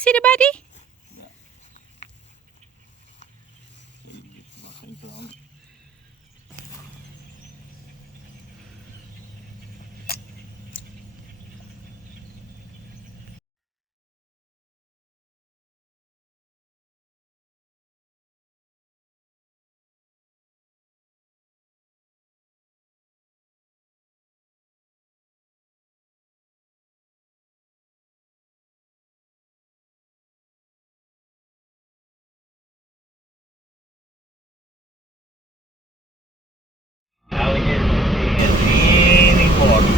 See the body? Alligators in any water.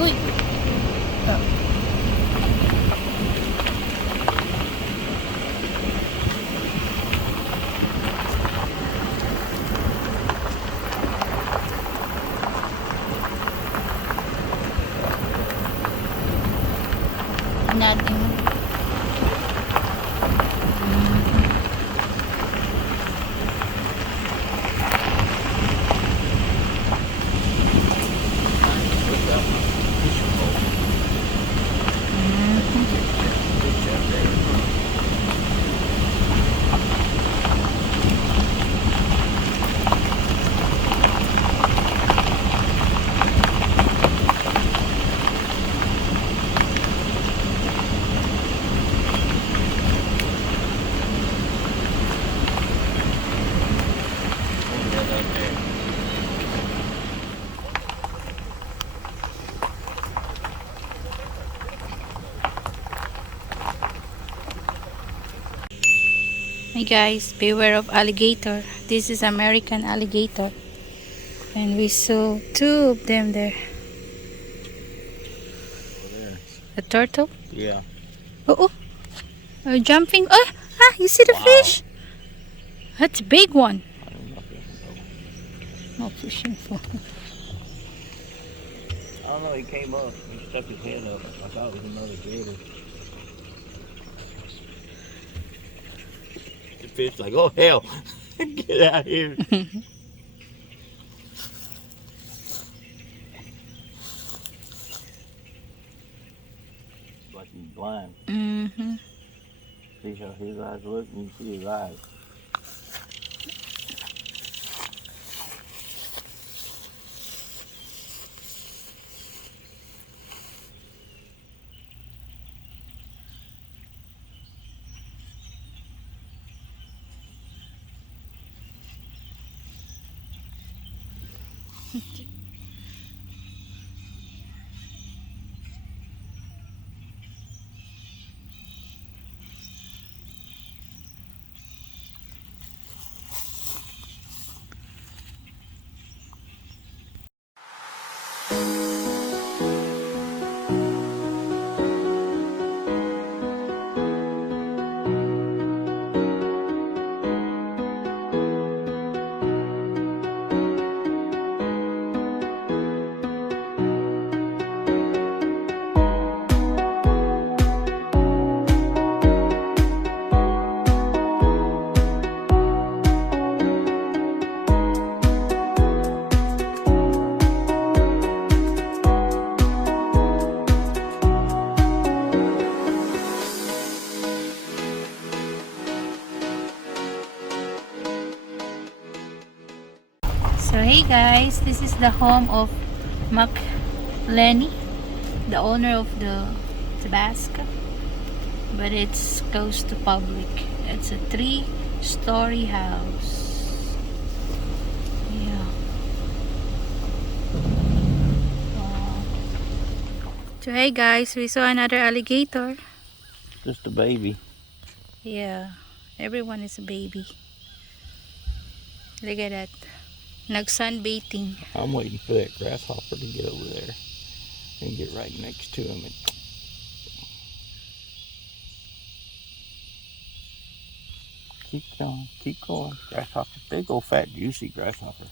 Uy. Natin. Hey guys, beware of alligator. This is American alligator. And we saw two of them there. A turtle? Yeah. Oh, oh. Jumping. Oh, you see the fish? That's a big one. No fishing for. I don't know, he came up, he stuck his head up. I thought it was another gator. The fish like, oh hell, get out here. Like he's blind. Mm-hmm. See how his eyes look, and you see his eyes. So hey guys, this is the home of Mac Lenny, the owner of the Tabasco, but it's closed to public. It's a 3-story house. Yeah. Wow. So hey guys, we saw another alligator. Just a baby. Yeah, everyone is a baby. Look at that. Nag-sunbathing. I'm waiting for that grasshopper to get over there and get right next to him. And Keep going. Keep going. Grasshopper. Big old fat juicy grasshopper.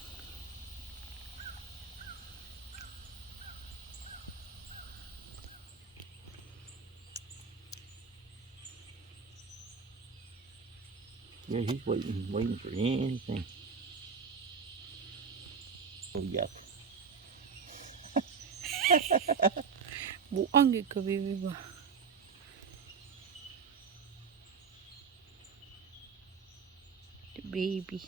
Yeah, he's waiting for anything. Oh, yuck. Buang gid ka, baby ba? The baby.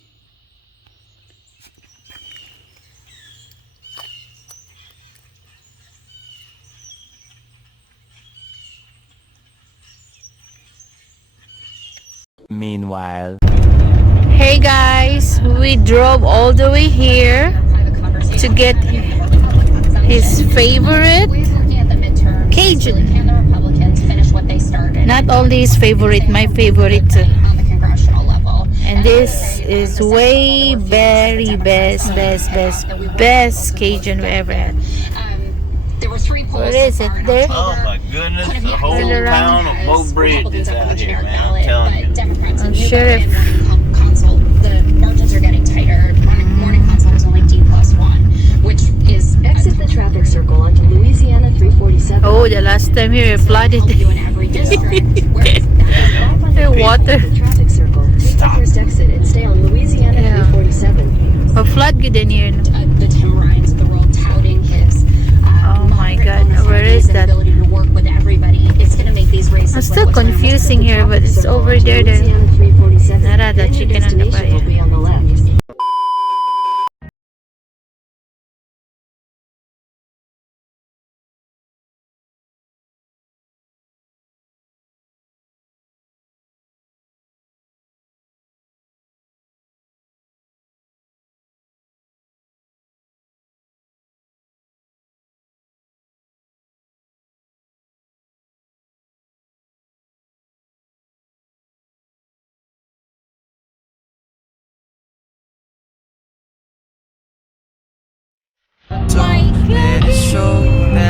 Meanwhile. Hey guys, we drove all the way here to get his favorite Cajun. Not only his favorite, my favorite too. And this is way very best Cajun we ever had. Where is it? There? Oh my goodness, the whole town of Bow Bridge is out here, man. I'm telling you. I'm sure if the margins are getting tighter. Morning console is only D+1, which is exit the traffic circle onto Louisiana 347. oh, the last time here it flooded. You in every district. There's water. The traffic circle. Take the first exit and stay on Louisiana 347. A flood good in here. No? The Tim Ryans of the world touting his Oh my God, where is that? ability to work with everybody. It's going to make these races. I'm still confusing here, but it's over there. Nara, the chicken on the will be fire. on the left. Don't let it show that